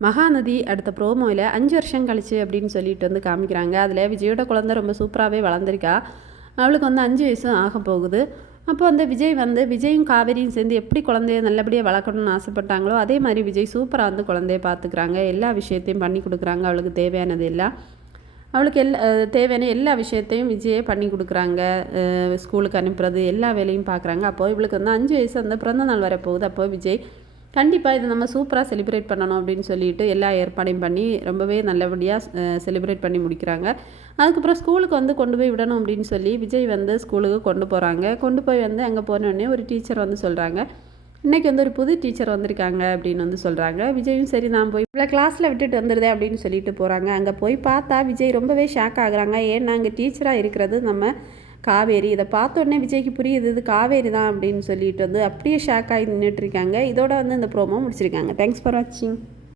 மகாநதி அடுத்த ப்ரோமோவில் 5 வருஷம் கழிச்சு அப்படின்னு சொல்லிட்டு வந்து காமிக்கிறாங்க. அதில் விஜயோட குழந்தை ரொம்ப சூப்பராகவே வளர்ந்துருக்கா. அவளுக்கு வந்து 5 வயசும் ஆக போகுது. அப்போ வந்து விஜயும் காவேரியும் சேர்ந்து எப்படி குழந்தைய நல்லபடியாக வளர்க்கணும்னு ஆசைப்பட்டாங்களோ அதே மாதிரி விஜய் சூப்பராக வந்து குழந்தைய பார்த்துக்கிறாங்க. எல்லா விஷயத்தையும் பண்ணி கொடுக்குறாங்க. அவளுக்கு தேவையானது எல்லாம் அவளுக்கு தேவையான எல்லா விஷயத்தையும் விஜயே பண்ணி கொடுக்குறாங்க. ஸ்கூலுக்கு அனுப்புறது எல்லா வேலையும் பார்க்குறாங்க. அப்போது இவளுக்கு வந்து 5 வயசு அந்த பிறந்த நாள் வரப்போகுது. அப்போது விஜய் கண்டிப்பாக இதை நம்ம சூப்பராக செலிப்ரேட் பண்ணணும் அப்படின்னு சொல்லிட்டு எல்லா ஏற்பாடையும் பண்ணி ரொம்பவே நல்லபடியாக செலிப்ரேட் பண்ணி முடிக்கிறாங்க. அதுக்கப்புறம் ஸ்கூலுக்கு வந்து கொண்டு போய் விடணும் அப்படின்னு சொல்லி விஜய் வந்து ஸ்கூலுக்கு கொண்டு போகிறாங்க. கொண்டு போய் வந்து அங்கே போனோடனே ஒரு டீச்சர் வந்து சொல்கிறாங்க, இன்றைக்கி வந்து ஒரு புது டீச்சர் வந்திருக்காங்க அப்படின்னு வந்து சொல்கிறாங்க. விஜயும் சரி நான் போய் இவ்வளோ கிளாஸில் விட்டுட்டு வந்துடுதே அப்படின்னு சொல்லிட்டு போகிறாங்க. அங்கே போய் பார்த்தா விஜய் ரொம்பவே ஷாக் ஆகுறாங்க. ஏன்னா அங்கே டீச்சராக இருக்கிறது நம்ம காவேரி. இதை பார்த்த உடனே விஜய்க்கு புரியுது இது காவேரி தான் அப்படின்னு சொல்லிட்டு வந்து அப்படியே ஷாக் ஆகி நின்றுட்டுருக்காங்க. இதோட வந்து இந்த ப்ரோமோ முடிச்சிருக்காங்க. தேங்க்ஸ் ஃபார் வாட்சிங்.